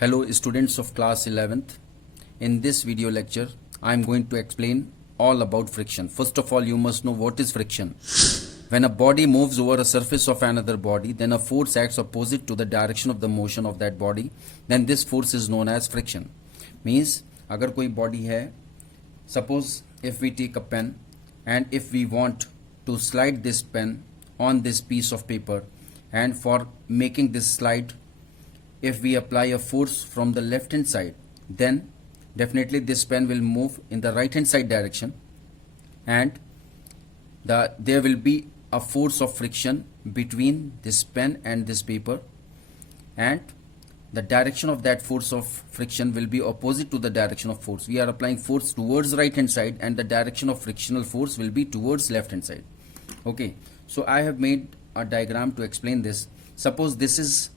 Hello students of class 11th. In this video lecture, I am going to explain all about friction. First of all, you must know what is friction. When a body moves over a surface of another body, then a force acts opposite to the direction of the motion of that body. Then this force is known as friction. Means अगर कोई body है, suppose if we take a pen and if we want to slide this pen on this piece of paper, and for making this slide, if we apply a force from the left hand side, then definitely this pen will move in the right hand side direction, and there will be a force of friction between this pen and this paper, and the direction of that force of friction will be opposite to the direction of force. We are applying force towards right hand side and the direction of frictional force will be towards left hand side. Okay, so I have made a diagram to explain this. Suppose this is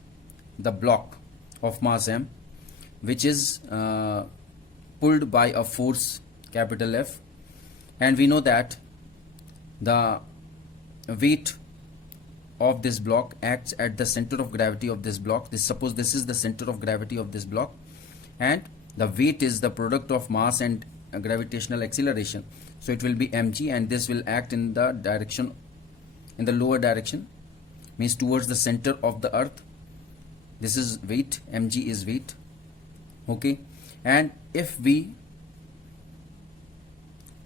the block of mass m, which is pulled by a force capital F, and we know that the weight of this block acts at the center of gravity of this block. Suppose this is the center of gravity of this block, and the weight is the product of mass and gravitational acceleration, so it will be mg, and this will act in the direction, in the lower direction, means towards the center of the earth. This is weight, mg is weight. Okay, and if we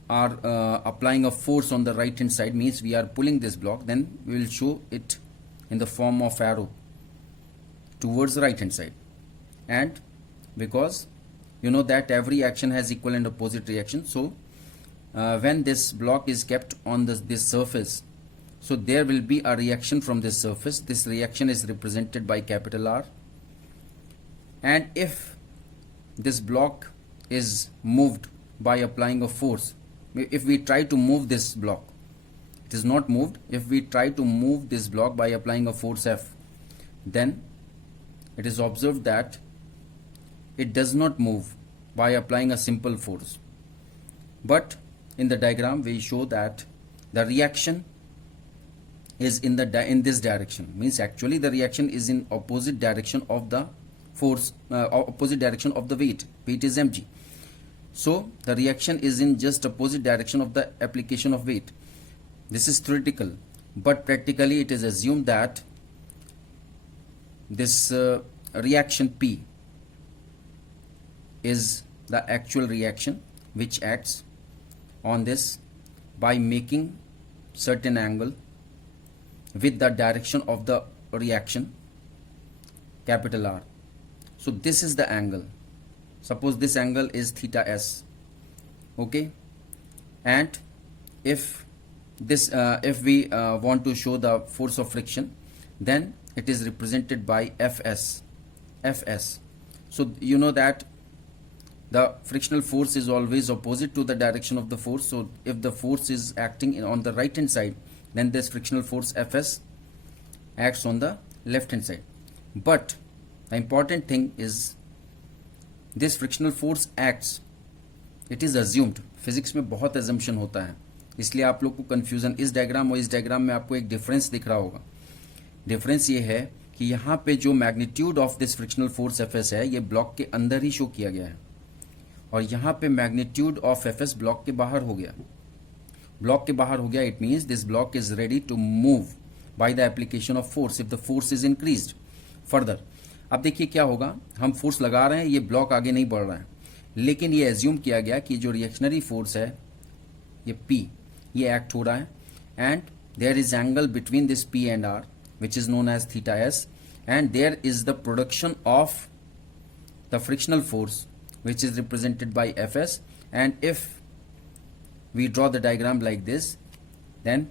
are applying a force on the right hand side, means we are pulling this block, then we will show it in the form of arrow towards the right hand side. And because you know that every action has equal and opposite reaction, so when this block is kept on this surface, so there will be a reaction from this surface. This reaction is represented by capital R, and if this block is moved by applying a force, if we try to move this block, it is not moved. If we try to move this block by applying a force F, then it is observed that it does not move by applying a simple force. But in the diagram we show that the reaction is in this direction, means actually the reaction is in opposite direction of the force, opposite direction of the weight. Weight is mg. So the reaction is in just opposite direction of the application of weight. This is theoretical, but practically it is assumed that this reaction P is the actual reaction which acts on this by making certain angle with the direction of the reaction capital R. So this is the angle. Suppose this angle is theta s. Okay, and if this if we want to show the force of friction, then it is represented by Fs. So you know that the frictional force is always opposite to the direction of the force. So if the force is acting on the right hand side, then this frictional force Fs acts on the left hand side. But the important thing is this frictional force acts, it is assumed. Physics में बहुत assumption होता है, इसलिए आप लोग को confusion इस diagram और इस डायग्राम में आपको एक डिफरेंस दिख रहा होगा. डिफरेंस ये है कि यहाँ पे जो magnitude of this frictional force Fs है, ये ब्लॉक के अंदर ही शो किया गया है, और यहाँ पे मैग्नीट्यूड ऑफ Fs ब्लॉक के बाहर हो गया. ब्लॉक के बाहर हो गया, it means this block is ready to move by the application of force if the force is increased further. अब देखिए क्या होगा, हम फोर्स लगा रहे हैं, ये ब्लॉक आगे नहीं बढ़ रहा है, लेकिन ये एज्यूम किया गया कि जो रिएक्शनरी फोर्स है ये P, ये एक्ट हो रहा है, and there is angle between this P and R which is known as theta s, and there is the production of the frictional force which is represented by Fs, and if we draw the diagram like this, then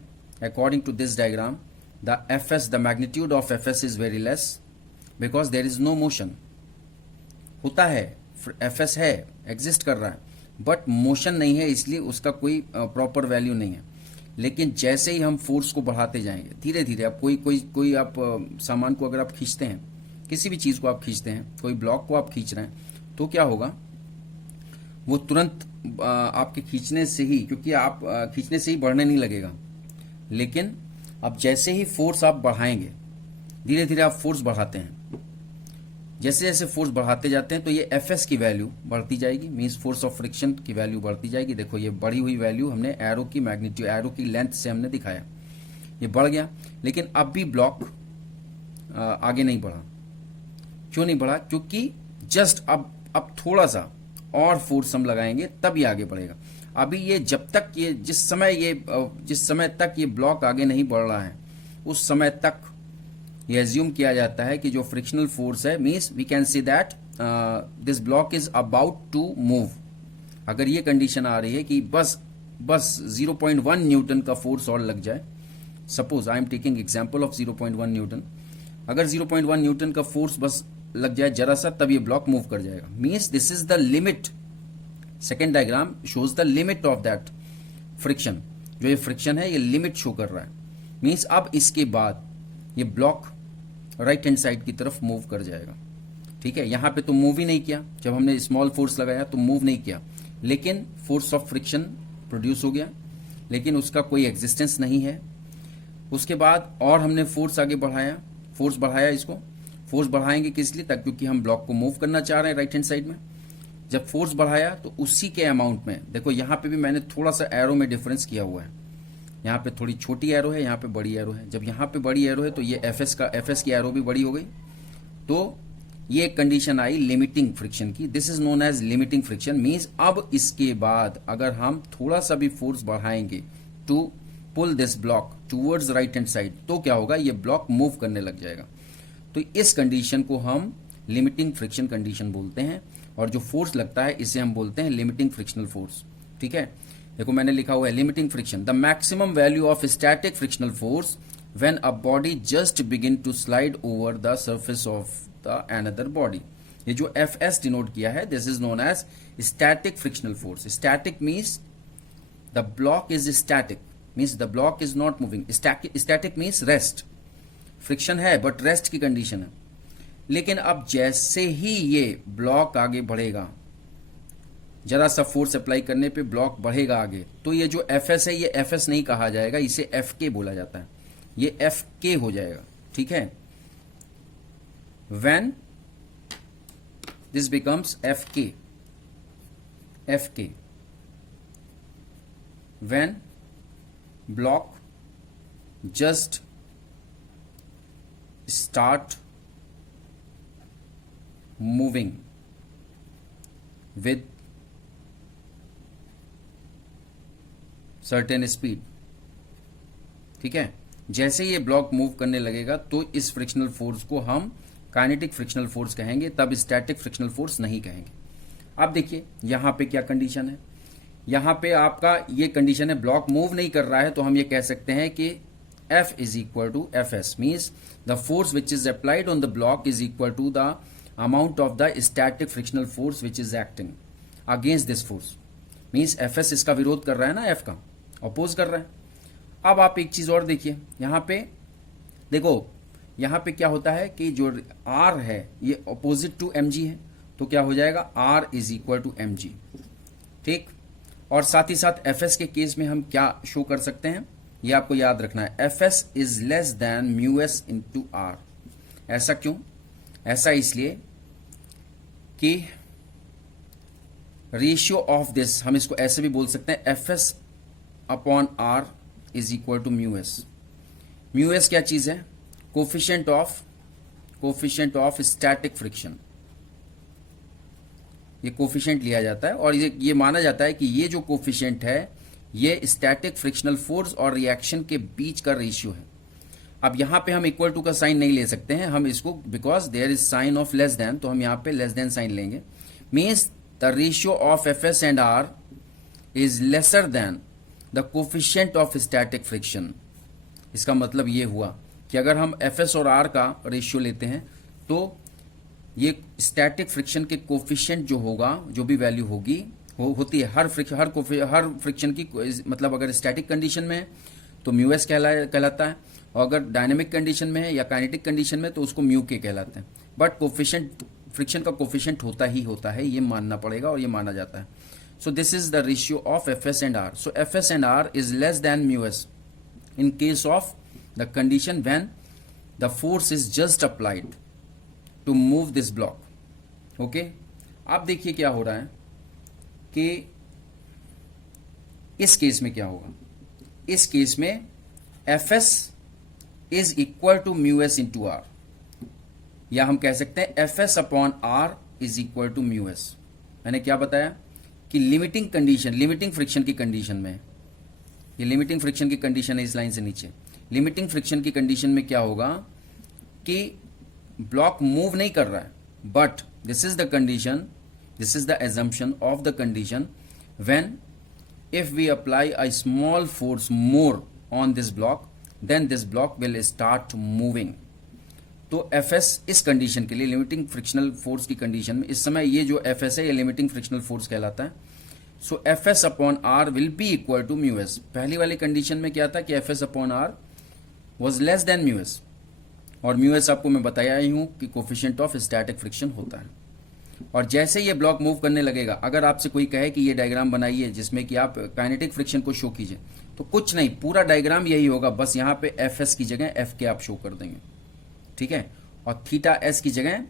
according to this diagram the Fs, the magnitude of Fs is very less because there is no motion. होता है, Fs है, exist कर रहा है, but motion नहीं है, इसलिए उसका कोई प्रॉपर वैल्यू नहीं है. लेकिन जैसे ही हम फोर्स को बढ़ाते जाएंगे धीरे धीरे, आप कोई आप सामान को अगर आप खींचते हैं, किसी भी चीज को आप खींचते हैं, कोई ब्लॉक को आप खींच रहे हैं, तो क्या होगा, वो तुरंत आपके खींचने से ही, क्योंकि आप खींचने से ही बढ़ने नहीं लगेगा, लेकिन अब जैसे ही फोर्स आप बढ़ाएंगे, धीरे धीरे आप फोर्स बढ़ाते हैं, जैसे जैसे फोर्स बढ़ाते जाते हैं तो ये Fs की वैल्यू बढ़ती जाएगी, मीन्स फोर्स ऑफ फ्रिक्शन की वैल्यू बढ़ती जाएगी। देखो ये बढ़ी हुई वैल्यू हमने एरो की मैग्नीट्यूड, एरो की लेंथ से हमने दिखाया, ये बढ़ गया। लेकिन अब भी ब्लॉक आगे नहीं बढ़ा। क्यों नहीं बढ़ा? क्योंकि जस्ट अब थोड़ा सा और फोर्स हम लगाएंगे तब ये आगे बढ़ेगा। अभी ये जब तक ये जिस समय तक ये ब्लॉक आगे नहीं बढ़ रहा है उस समय तक ये एज्यूम किया जाता है कि जो फ्रिक्शनल फोर्स है, means we can see that this block is about to move. अगर ये कंडीशन आ रही है कि बस 0.1 न्यूटन का फोर्स और लग जाए, suppose I am taking example of 0.1 Newton, अगर 0.1 न्यूटन का फोर्स बस लग जाए जरा सा, तब ये ब्लॉक मूव कर जाएगा। Means this is the limit. Second diagram shows the limit of that friction. जो ये फ्रिक्शन है ये लिमिट शो कर रहा है। मीन्स अब इसके बाद ये ब्लॉक राइट हैंड साइड की तरफ मूव कर जाएगा। ठीक है, यहां पे तो मूव ही नहीं किया, जब हमने स्मॉल फोर्स लगाया तो मूव नहीं किया, लेकिन फोर्स ऑफ फ्रिक्शन प्रोड्यूस हो गया, लेकिन उसका कोई एग्जिस्टेंस नहीं है। उसके बाद और हमने फोर्स आगे बढ़ाया, फोर्स बढ़ाया, इसको फोर्स बढ़ाएंगे किस लिए? तक क्योंकि हम ब्लॉक को मूव करना चाह रहे हैं राइट हैंड साइड में। जब फोर्स बढ़ाया तो उसी के अमाउंट में, देखो यहां पे भी मैंने थोड़ा सा एरो में डिफरेंस किया हुआ है, यहाँ पे थोड़ी छोटी एरो है, यहाँ पे बड़ी एरो है। जब यहाँ पे बड़ी एरो है तो ये एफएस की एरो भी बड़ी हो गई, तो ये एक कंडीशन आई लिमिटिंग फ्रिक्शन की। This is known as limiting friction. Means अब इसके बाद अगर हम थोड़ा सा भी फोर्स बढ़ाएंगे to pull this block towards right hand side, तो क्या होगा? ये ब्लॉक मूव करने लग जाएगा। तो इस कंडीशन को हम लिमिटिंग फ्रिक्शन कंडीशन बोलते हैं, और जो फोर्स लगता है इसे हम बोलते हैं लिमिटिंग फ्रिक्शनल फोर्स। ठीक है, देखो मैंने लिखा हुआ है limiting friction, the maximum value of static frictional force when a body just begin to slide over the surface of the another body. ये जो Fs डिनोट किया है, this is known as static frictional force. Static means the block is static, means the block is not moving. Static means rest, friction है but rest की condition है। लेकिन अब जैसे ही ये ब्लॉक आगे बढ़ेगा, जरा सा फोर्स अप्लाई करने पे ब्लॉक बढ़ेगा आगे, तो ये जो Fs है ये Fs नहीं कहा जाएगा, इसे Fk बोला जाता है, ये Fk हो जाएगा। ठीक है, when this becomes Fk when block just start moving with certain speed. ठीक है, जैसे ये ब्लॉक मूव करने लगेगा तो इस फ्रिक्शनल फोर्स को हम काइनेटिक फ्रिक्शनल फोर्स कहेंगे, तब स्टैटिक फ्रिक्शनल फोर्स नहीं कहेंगे। अब देखिए यहां पे क्या कंडीशन है, यहां पे आपका ये कंडीशन है ब्लॉक मूव नहीं कर रहा है, तो हम ये कह सकते हैं कि F is equal to Fs, means the force which is applied on the block is equal to the amount of the static frictional force which is acting against this force. Means Fs इसका विरोध कर रहा है ना, F का oppose कर रहा है। अब आप एक चीज और देखिए, यहां पे देखो, यहां पे क्या होता है कि जो R है ये अपोजिट टू mg है, तो क्या हो जाएगा? R is equal to mg। ठीक, और साथ ही साथ Fs के केस में हम क्या शो कर सकते हैं, ये आपको याद रखना है, Fs is less than μs into R। ऐसा क्यों? ऐसा इसलिए कि रेशियो ऑफ दिस, हम इसको ऐसे भी बोल सकते हैं, Fs upon R is equal to μs। μs क्या चीज है? Coefficient of static friction. ये कोफिशिएंट लिया जाता है और ये माना जाता है कि ये जो कोफिशिएंट है ये स्टैटिक फ्रिक्शनल फोर्स और रिएक्शन के बीच का रेशियो है। अब यहां पे हम इक्वल टू का साइन नहीं ले सकते हैं, हम इसको because there is sign of less than, तो हम यहां पे लेस देन साइन लेंगे। Means the ratio of Fs and R is lesser than the coefficient of static friction. इसका मतलब ये हुआ कि अगर हम Fs और R का रेशियो लेते हैं तो ये स्टैटिक फ्रिक्शन के कोफिशिएंट जो होगा, जो भी वैल्यू होगी होती है हर फ्रिक्शन की, मतलब अगर स्टैटिक कंडीशन में है तो μs कहलाता है, और अगर डायनेमिक कंडीशन में है या काइनेटिक कंडीशन में तो उसको μk कहलाते हैं। बट कोफिशिएंट, फ्रिक्शन का कोफिशिएंट होता ही होता है, ये मानना पड़ेगा और ये माना जाता है। सो this is the ratio of Fs and R। So Fs and R is less than μs in case of the condition when the force is just applied to move this block. Okay, अब देखिए क्या हो रहा है कि इस case में क्या होगा. इस केस में Fs is equal to mu S into R, या हम कह सकते हैं Fs upon R is equal to mu S. मैंने क्या बताया कि लिमिटिंग कंडीशन, लिमिटिंग फ्रिक्शन की कंडीशन में, ये लिमिटिंग फ्रिक्शन की कंडीशन है इस लाइन से नीचे. लिमिटिंग फ्रिक्शन की कंडीशन में क्या होगा कि ब्लॉक मूव नहीं कर रहा है, but this is the condition, this is the assumption of the condition when if we apply a small force more on this block, then this block will start moving. तो Fs इस condition के लिए, limiting frictional force की condition में, इस समय ये जो Fs है ये लिमिटिंग फ्रिक्शनल फोर्स कहलाता है. So Fs upon R will be equal to mu S. पहली वाली कंडीशन में क्या था कि Fs upon R was less than mu S, और म्यू एस आपको मैं बताया ही हूं कि कोफिशिएंट ऑफ स्टैटिक फ्रिक्शन होता है. और जैसे ये ब्लॉक मूव करने लगेगा, अगर आपसे कोई कहे कि ये डायग्राम बनाइए जिसमें कि आप काइनेटिक फ्रिक्शन को शो कीजिए, तो कुछ नहीं, पूरा डायग्राम यही होगा, बस यहाँ पे Fs की जगह F के आप शो कर देंगे. ठीक है, और थीटा एस की जगह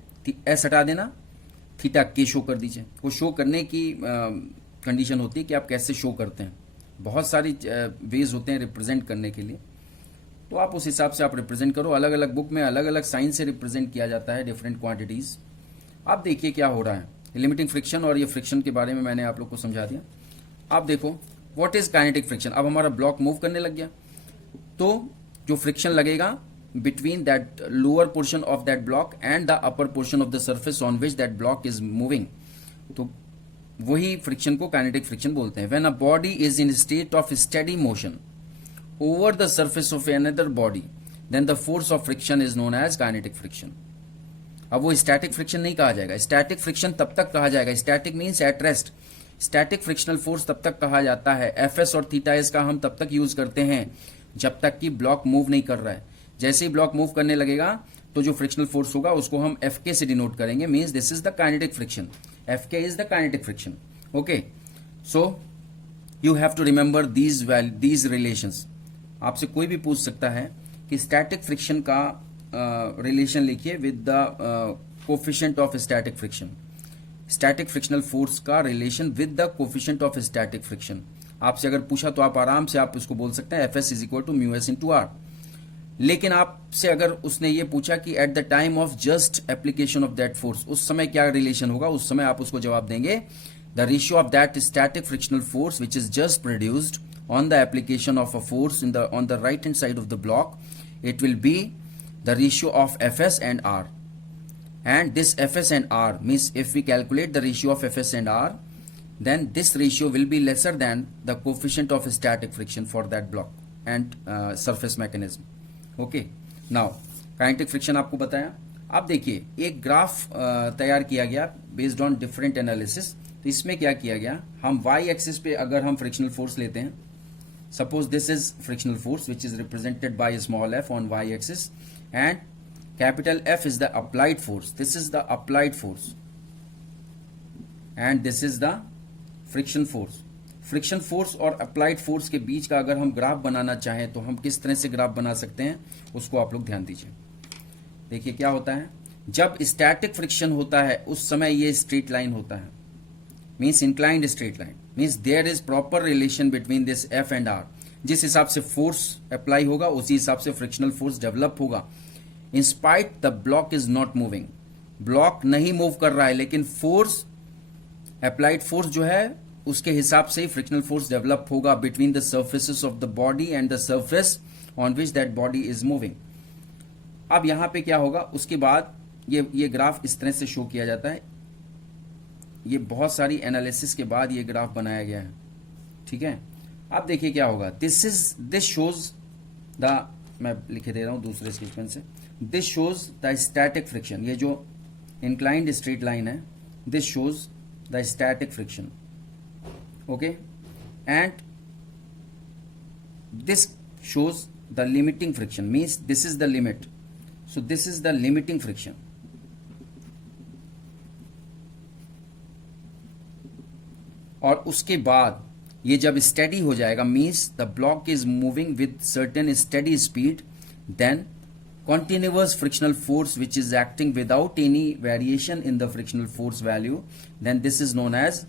एस हटा देना, थीटा के शो कर दीजिए. वो शो करने की कंडीशन होती है कि आप कैसे शो करते हैं. बहुत सारी वेज होते हैं रिप्रेजेंट करने के लिए, तो आप उस हिसाब से आप रिप्रेजेंट करो. अलग अलग बुक में अलग अलग साइन से रिप्रेजेंट किया जाता है डिफरेंट क्वांटिटीज. अब देखिए क्या हो रहा है. लिमिटिंग फ्रिक्शन और ये फ्रिक्शन के बारे में मैंने आप लोग को समझा दिया. अब देखो व्हाट इज काइनेटिक फ्रिक्शन. अब हमारा ब्लॉक मूव करने लग गया, तो जो फ्रिक्शन लगेगा between that lower portion of that block and the upper portion of the surface on which that block is moving, तो वही फ्रिक्शन को काइनेटिक फ्रिक्शन बोलते हैं. When a body is in state of steady motion over the surface of another body, then the force of friction is known as kinetic friction. अब वो static friction नहीं कहा जाएगा. स्टैटिक फ्रिक्शन तब तक कहा जाएगा, static means at rest. Static frictional force तब तक कहा जाता है. Fs और थीटा एस का हम तब तक यूज करते हैं जब तक कि ब्लॉक मूव नहीं कर रहा है. जैसे ही ब्लॉक मूव करने लगेगा तो जो फ्रिक्शनल फोर्स होगा उसको हम Fk से डिनोट करेंगे, means this is the kinetic friction. Fk is the kinetic friction. Okay, so you have to remember these relations. आपसे कोई भी पूछ सकता है कि स्टैटिक फ्रिक्शन का रिलेशन लिखिए with the coefficient of static friction. Static frictional force का relation with the coefficient of static friction. आपसे अगर पूछा तो आप आराम से आप उसको बोल सकते हैं Fs is equal to mu S into R. लेकिन आपसे अगर उसने ये पूछा कि at the time of just application of that force, उस समय क्या रिलेशन होगा, उस समय आप उसको जवाब देंगे the ratio of that static frictional force which is just produced on the application of a force on the right hand side of the block, it will be the ratio of Fs and R. And this Fs and R means if we calculate the ratio of Fs and R, then this ratio will be lesser than the coefficient of static friction for that block and surface mechanism. Okay, now kinetic friction आपको बताया. अब देखिए एक graph तैयार किया गया based on different analysis. तो इसमें क्या किया गया, हम y एक्सिस पे अगर हम फ्रिक्शनल फोर्स लेते हैं, suppose this is frictional force which is represented by a small f on y axis, and capital F is the applied force. This is the applied force and this is the friction force. Friction force और applied force के बीच का अगर हम graph बनाना चाहें तो हम किस तरह से ग्राफ बना सकते हैं, उसको आप लोग ध्यान दीजिए. देखिए क्या होता है, जब स्टैटिक फ्रिक्शन होता है उस समय ये स्ट्रेट लाइन होता है, means inclined straight line, means there is proper relation between this F and R. जिस हिसाब से फोर्स अप्लाई होगा उसी हिसाब से फ्रिक्शनल फोर्स डेवलप होगा. In spite the block is not moving, block नहीं मूव कर रहा है, लेकिन फोर्स अप्लाइड फोर्स जो है उसके हिसाब से ही फ्रिक्शनल फोर्स डेवलप होगा between the surfaces of the body and the surface on which that body is moving. अब यहां पे क्या होगा, उसके बाद ये ग्राफ इस तरह से शो किया जाता है. ये बहुत सारी एनालिसिस के बाद ये ग्राफ बनाया गया है. ठीक है, अब देखिए क्या होगा, दिस शोज द, मैं लिखे दे रहा हूं दूसरे सीक्वेंस से, this shows the static friction. ये जो इंक्लाइंड स्ट्रेट लाइन है, this shows the static friction. Okay, and this shows the limiting friction, means this is the limit. So this is the limiting friction. और उसके बाद ये जब steady हो जाएगा, means the block is moving with certain steady speed, then continuous frictional force which is acting without any variation in the frictional force value, then this is known as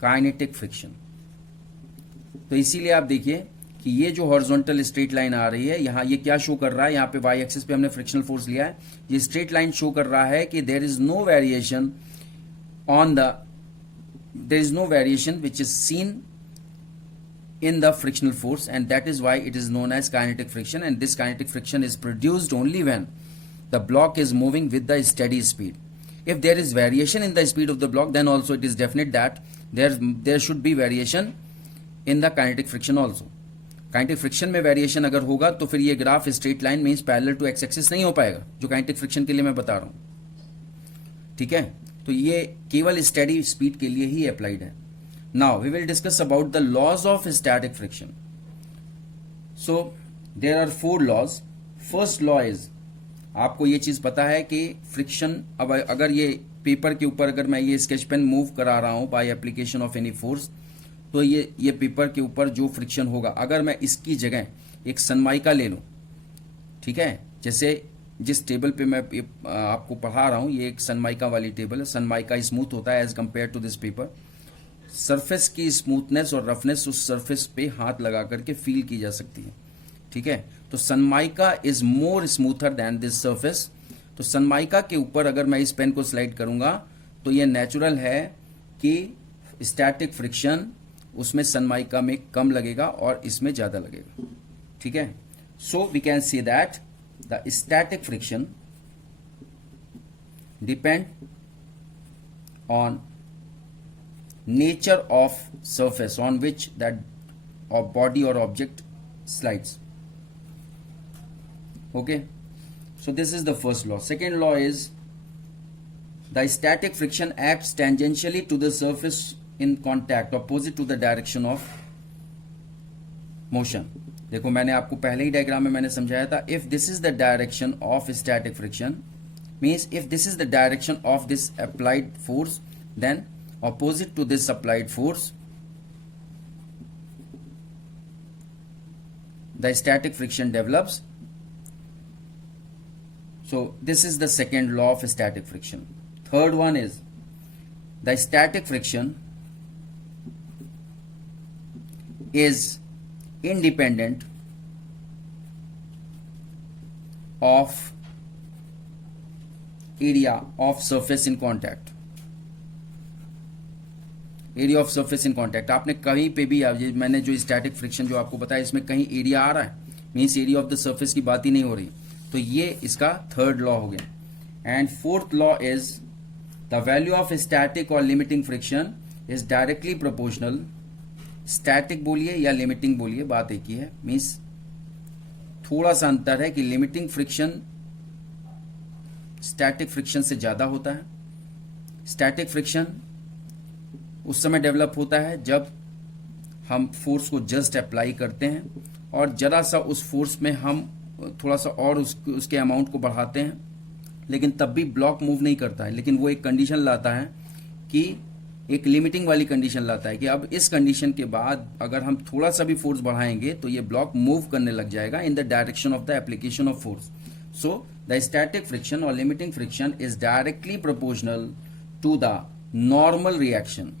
kinetic friction. तो इसीलिए आप देखिए कि ये जो horizontal straight line आ रही है, यहाँ ये क्या शो कर रहा है, यहाँ पे वाई एक्सिस पे हमने फ्रिक्शनल फोर्स लिया है, ये स्ट्रेट लाइन शो कर रहा है कि there is no variation which is seen in the frictional force, and that is why it is known as kinetic friction. And this kinetic friction is produced only when the block is moving with the steady speed. If there is variation in the speed of the block, then also it is definite that there should be variation in the kinetic friction also. Kinetic friction में variation अगर होगा तो फिर ये graph straight line means parallel to X axis नहीं हो पाएगा, जो काइनेटिक फ्रिक्शन के लिए मैं बता रहा हूं. ठीक है, तो ये केवल स्टेडी स्पीड के लिए ही अप्लाइड है. Now we will discuss about the laws of static friction. So there are 4 laws. First law is, आपको ये चीज पता है कि फ्रिक्शन, अब अगर ये पेपर के ऊपर अगर मैं ये स्केच पेन मूव करा रहा हूं by application of any force, तो ये पेपर के ऊपर जो फ्रिक्शन होगा, अगर मैं इसकी जगह एक सनमाइका ले लूं, ठीक है, जैसे जिस टेबल पे मैं आपको पढ़ा रहा हूं, ये एक सनमाइका वाली टेबल है. सनमाइका स्मूथ होता है as compare to this paper. Surface की स्मूथनेस और रफनेस उस सरफेस पे हाथ लगा करके फील की जा सकती है. ठीक है, तो Sunmica is more smoother than this surface. तो सनमाइका के ऊपर अगर मैं इस पेन को स्लाइड करूंगा तो ये नेचुरल है कि स्टैटिक फ्रिक्शन उसमें सनमाइका में कम लगेगा और इसमें ज्यादा लगेगा. ठीक है, so we can see that the static friction depend on nature of surface on which that body और object slides. Okay, so this is the first law. Second law is the static friction acts tangentially to the surface in contact opposite to the direction of motion. देखो मैंने आपको पहले ही diagram में मैंने समझाया था, if this is the direction of static friction means if this is the direction of this applied force, then opposite to this applied force the static friction develops. So this is the second law of static friction. Third one is the static friction is independent of area of surface in contact. Area of surface in contact, आपने कहीं पे भी मैंने जो static friction जो आपको बताया इसमें कहीं एरिया आ रहा है, means area of the surface की बात ही नहीं हो रही. तो ये इसका थर्ड लॉ हो गया. And fourth law is the value of static और limiting friction is directly proportional. Static बोलिए या लिमिटिंग बोलिए, बात एक ही है. मीन्स थोड़ा सा अंतर है कि लिमिटिंग फ्रिक्शन स्टैटिक फ्रिक्शन से ज्यादा होता है. स्टैटिक फ्रिक्शन उस समय डेवलप होता है जब हम फोर्स को जस्ट अप्लाई करते हैं और जरा सा उस फोर्स में हम थोड़ा सा और उसके अमाउंट को बढ़ाते हैं, लेकिन तब भी ब्लॉक मूव नहीं करता है. लेकिन वो एक कंडीशन लाता है कि एक लिमिटिंग वाली कंडीशन लाता है कि अब इस कंडीशन के बाद अगर हम थोड़ा सा भी फोर्स बढ़ाएंगे तो ये ब्लॉक मूव करने लग जाएगा in the direction of the application of force. So the static friction और limiting friction is directly proportional to the normal reaction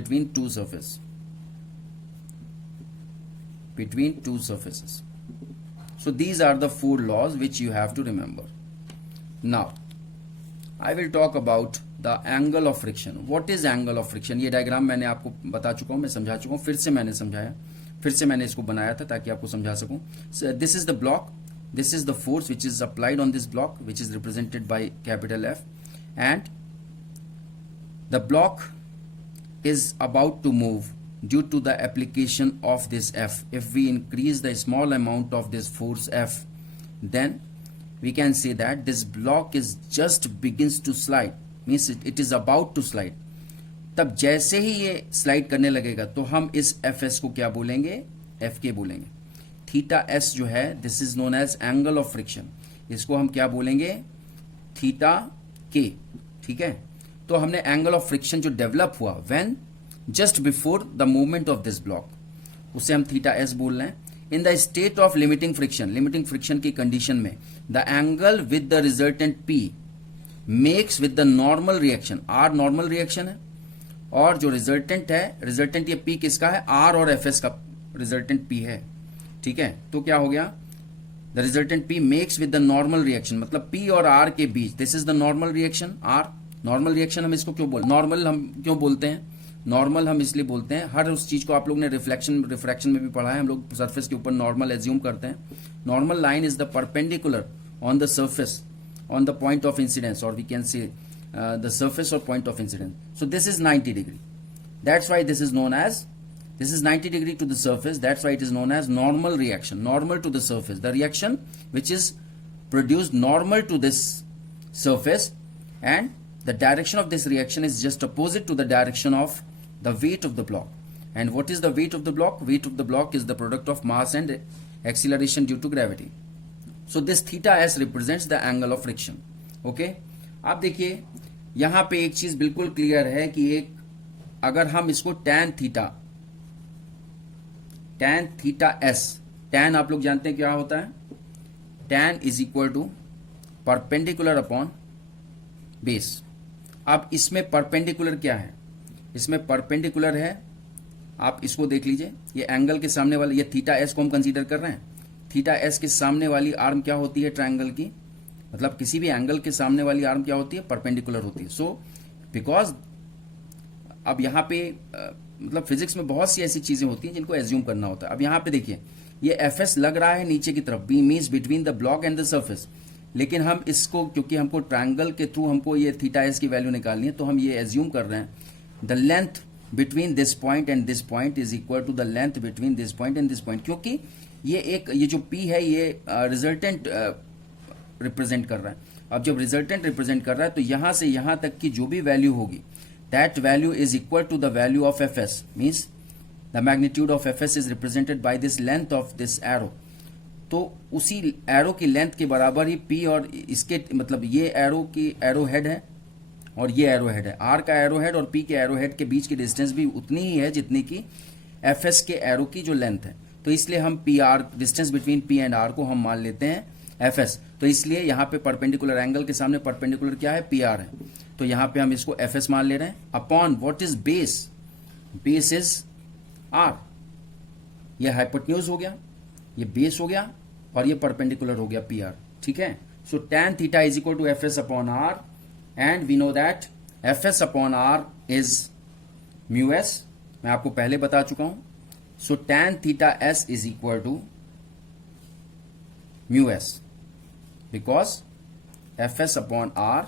between two surfaces. So these are the 4 laws which you have to remember. Now I will talk about the angle of friction. What is angle of friction? ये diagram मैंने आपको बता चुका हूं, मैं समझा चुका हूं, फिर से मैंने समझाया, फिर से मैंने इसको बनाया था ताकि आपको समझा सकूं. So this is the block, this is the force which is applied on this block, which is represented by capital F, and the block is about to move due to the application of this F. If we increase the small amount of this force F, then we can say that this block is just begins to slide, means it is about to slide. तब जैसे ही ये slide करने लगेगा तो हम इस Fs को क्या बोलेंगे, Fk बोलेंगे. थीटा S जो है, this is known as angle of friction, इसको हम क्या बोलेंगे, थीटा K. ठीक है, तो हमने एंगल ऑफ फ्रिक्शन जो डेवलप हुआ when just before the movement of this block, उसे हम थीटा एस बोल रहे हैं. In the state of limiting friction की कंडीशन में the angle with the resultant P makes with the normal reaction, R normal reaction है, और जो रिजल्टेंट ये P किसका है, R और Fs का रिजल्टेंट P है, ठीक है। तो क्या हो गया, the resultant P makes with the normal reaction, मतलब P और R के बीच, this is the normal reaction R। Normal reaction हम इसको नॉर्मल हम क्यों बोलते हैं, नॉर्मल हम इसलिए बोलते हैं, हर उस चीज को आप लोग ने रिफ्रैक्शन में भी पढ़ा है, हम लोग सरफेस के ऊपर नॉर्मल एज्यूम करते हैं। Normal line is the perpendicular on the surface on the point of incidence, or we can say the surface or point of incidence. So this is 90 degree. That's why this is 90 degree to the surface. That's why it is known as normal reaction, normal to the surface. The reaction which is produced normal to this surface, and the direction of this reaction is just opposite to the direction of the weight of the block. And what is the weight of the block? Weight of the block is the product of mass and acceleration due to gravity. So this theta s represents the angle of friction. Okay? आप देखिए यहां पे एक चीज बिल्कुल clear है कि एक अगर हम इसको tan थीटा s, tan आप लोग जानते हैं क्या होता है, tan is equal to perpendicular upon base. अब इसमें परपेंडिकुलर क्या है, इसमें परपेंडिकुलर है, आप इसको देख लीजिए, ये एंगल के सामने वाला, ये थीटा s को हम कंसीडर कर रहे हैं, थीटा s के सामने वाली आर्म क्या होती है ट्रायंगल की, मतलब किसी भी एंगल के सामने वाली आर्म क्या होती है, परपेंडिकुलर होती है। सो बिकॉज अब यहाँ पे मतलब फिजिक्स में बहुत सी ऐसी चीजें होती हैं जिनको एज्यूम करना होता है। अब यहाँ पे देखिए ये Fs लग रहा है नीचे की तरफ, B means between the block and the surface, लेकिन हम इसको क्योंकि हमको ट्रायंगल के थ्रू हमको ये थीटा s की वैल्यू निकालनी है, तो हम ये एज्यूम कर रहे हैं the length between this point and this point is equal to the length between this point and this point, क्योंकि ये जो P है ये रिजल्टेंट रिप्रेजेंट कर रहा है। अब जब रिजल्टेंट रिप्रेजेंट कर रहा है तो यहां से यहां तक की जो भी वैल्यू होगी, that value is equal to the value of Fs, means the magnitude of Fs is represented by this length of this arrow. तो उसी एरो की लेंथ के बराबर ही P और इसके मतलब ये एरो की एरो हेड है और ये एरो हेड है, R का एरो हेड और P के एरो हेड के बीच की डिस्टेंस भी उतनी ही है जितनी की Fs के एरो की जो लेंथ है। तो इसलिए हम PR distance between P and R को हम मान लेते हैं Fs। तो इसलिए यहाँ पे परपेंडिकुलर एंगल के सामने परपेंडिकुलर क्या है, PR है, तो यहाँ पे हम इसको Fs मान ले रहे हैं upon what is base, base is R, ये हाइपोटेन्यूज हो गया, ये बेस हो गया और ये परपेंडिकुलर हो गया PR, ठीक है। So tan theta is equal to Fs upon R and we know that Fs upon R is mu s, मैं आपको पहले बता चुका हूं। So tan theta s is equal to mu s because Fs upon R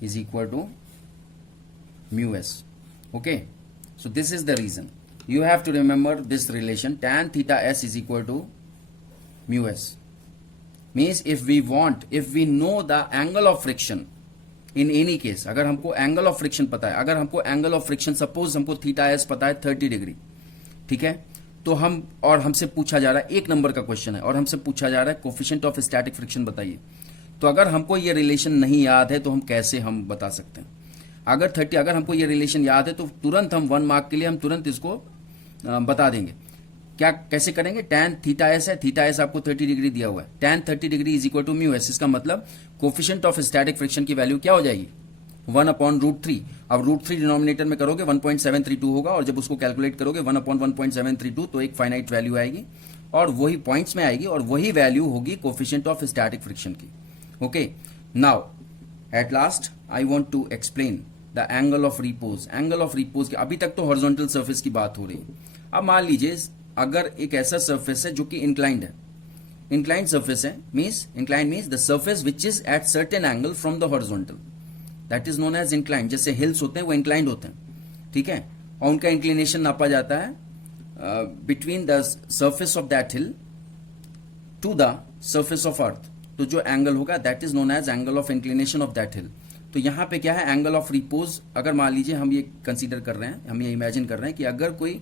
is equal to mu s. Okay, so this is the reason. You have to remember this relation, tan theta s is equal to mu s. Means if we know the angle of friction in any case, अगर हमको angle of friction पता है, अगर हमको angle of friction suppose हमको theta s पता है 30 degree, ठीक है, तो हम और हमसे पूछा जा रहा है, एक नंबर का क्वेश्चन है और हमसे पूछा जा रहा है कोफिशिएंट ऑफ स्टैटिक फ्रिक्शन बताइए। तो अगर हमको ये रिलेशन नहीं याद है तो हम कैसे हम बता सकते हैं, अगर हमको ये रिलेशन याद है तो तुरंत हम 1 मार्क के लिए हम तुरंत इसको बता देंगे। क्या कैसे करेंगे, tan थीटा एस है, थीटा एस आपको 30 डिग्री दिया हुआ है, tan 30 degree is equal to mu S, इसका मतलब कोफिशिएंट ऑफ स्टैटिक फ्रिक्शन की वैल्यू क्या हो जाएगी, 1 अपॉन √3। अब √3 डिनोमिनेटर में करोगे 1.732 होगा और जब उसको कैलकुलेट करोगे 1 अपॉन 1.732 तो एक फाइनाइट वैल्यू आएगी और वही पॉइंट्स में आएगी और वही वैल्यू होगी कोफिशिएंट ऑफ स्टैटिक फ्रिक्शन की। Okay, now at last I want to explain the angle of repose. Angle of repose की अभी तक तो हॉरिजॉन्टल सरफेस की बात हो रही है। अब मान लीजिए अगर एक ऐसा सरफेस है जो कि इंक्लाइंड है, इंक्लाइंड सरफेस है, inclined means the surface which is at certain angle from the horizontal, that is known as inclined. जैसे हिल्स होते हैं वो इंक्लाइंड होते हैं, ठीक है, और उनका इंक्लिनेशन नापा जाता है between the surface of that hill to the surface of earth. तो जो एंगल होगा that is known as angle of inclination of that hill. तो यहाँ पे क्या है, एंगल ऑफ रिपोज। अगर मान लीजिए हम ये कंसीडर कर रहे हैं, हम ये इमेजिन कर रहे हैं कि अगर कोई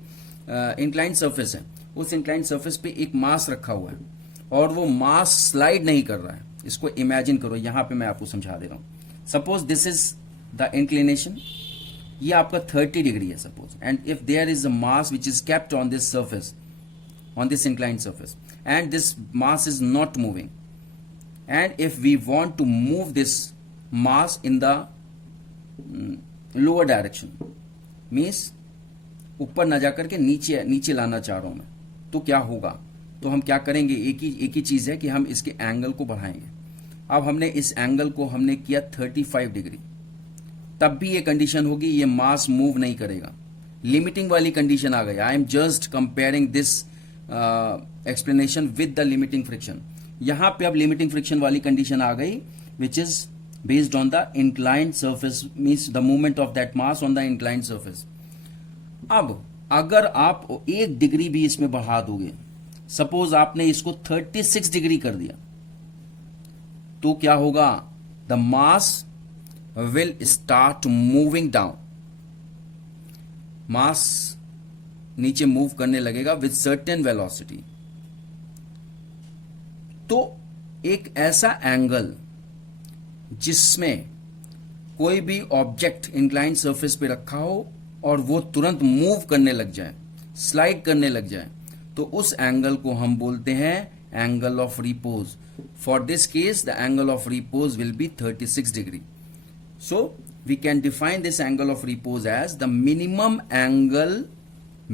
इंक्लाइंड सरफेस है, उस इंक्लाइंड सरफेस पे एक मास रखा हुआ है और वो मास स्लाइड नहीं कर रहा है, इसको इमेजिन करो। यहाँ पे मैं आपको समझा दे रहा हूँ। Suppose this is the inclination, ये आपका 30 डिग्री है suppose, and if there is a mass which is kept on this surface on this inclined surface, and this mass is not moving. And if we want to move this mass in the lower direction, means ऊपर ना जाकर के नीचे नीचे लाना चाह रहा हूं मैं, तो क्या होगा? तो हम क्या करेंगे, एक ही चीज है कि हम इसके एंगल को बढ़ाएंगे. अब हमने इस एंगल को हमने किया 35 डिग्री, तब भी ये कंडीशन होगी, ये मास मूव नहीं करेगा. लिमिटिंग वाली कंडीशन आ गई. I am just comparing this explanation with the limiting friction. यहां पे अब लिमिटिंग फ्रिक्शन वाली कंडीशन आ गई, which is based on the inclined surface, means the movement of that mass on the inclined surface. अब अगर आप 1 degree भी इसमें बढ़ा दोगे, सपोज आपने इसको 36 डिग्री कर दिया, तो क्या होगा? The mass will start moving down. Mass नीचे मूव करने लगेगा विद सर्टेन वेलोसिटी. तो एक ऐसा एंगल जिसमें कोई भी ऑब्जेक्ट इंक्लाइंड सरफेस पे रखा हो और वो तुरंत मूव करने लग जाए, स्लाइड करने लग जाए, तो उस एंगल को हम बोलते हैं angle of repose. For this case the angle of repose will be 36 degree. So we can define this angle of repose as the minimum angle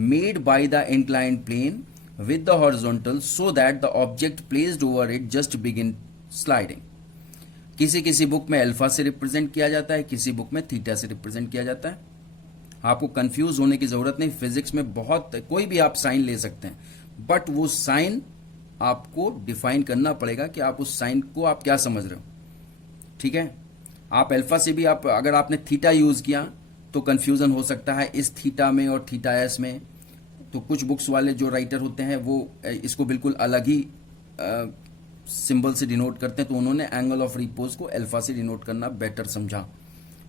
made by the inclined plane with the horizontal so that the object placed over it just begin sliding. किसी किसी book में alpha से represent किया जाता है, किसी book में theta से रिप्रेजेंट किया जाता है. आपको कंफ्यूज होने की जरूरत नहीं. फिजिक्स में बहुत कोई भी आप साइन ले सकते हैं, बट वो साइन आपको डिफाइन करना पड़ेगा कि आप उस साइन को आप क्या समझ रहे हो. ठीक है, आप अल्फा से भी आप अगर आपने थीटा यूज किया तो कंफ्यूजन हो सकता है इस थीटा में और थीटा एस में. तो कुछ बुक्स वाले जो राइटर होते हैं वो इसको बिल्कुल अलग ही सिंबल से डिनोट करते हैं, तो उन्होंने एंगल ऑफ रिपोज को अल्फा से डिनोट करना बेटर समझा.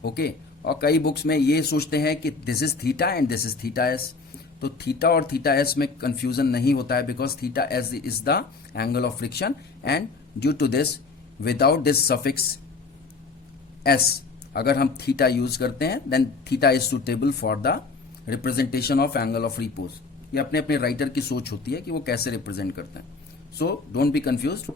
ओके, और कई बुक्स में ये सोचते हैं कि this is theta and this is theta S. तो थीटा और थीटा एस में कंफ्यूजन नहीं होता है, because theta S is the angle of friction, and due to this without this suffix S अगर हम थीटा यूज करते हैं, then theta is suitable for the representation of angle of repose. ये अपने अपने राइटर की सोच होती है कि वो कैसे रिप्रेजेंट करते हैं. So don't be confused.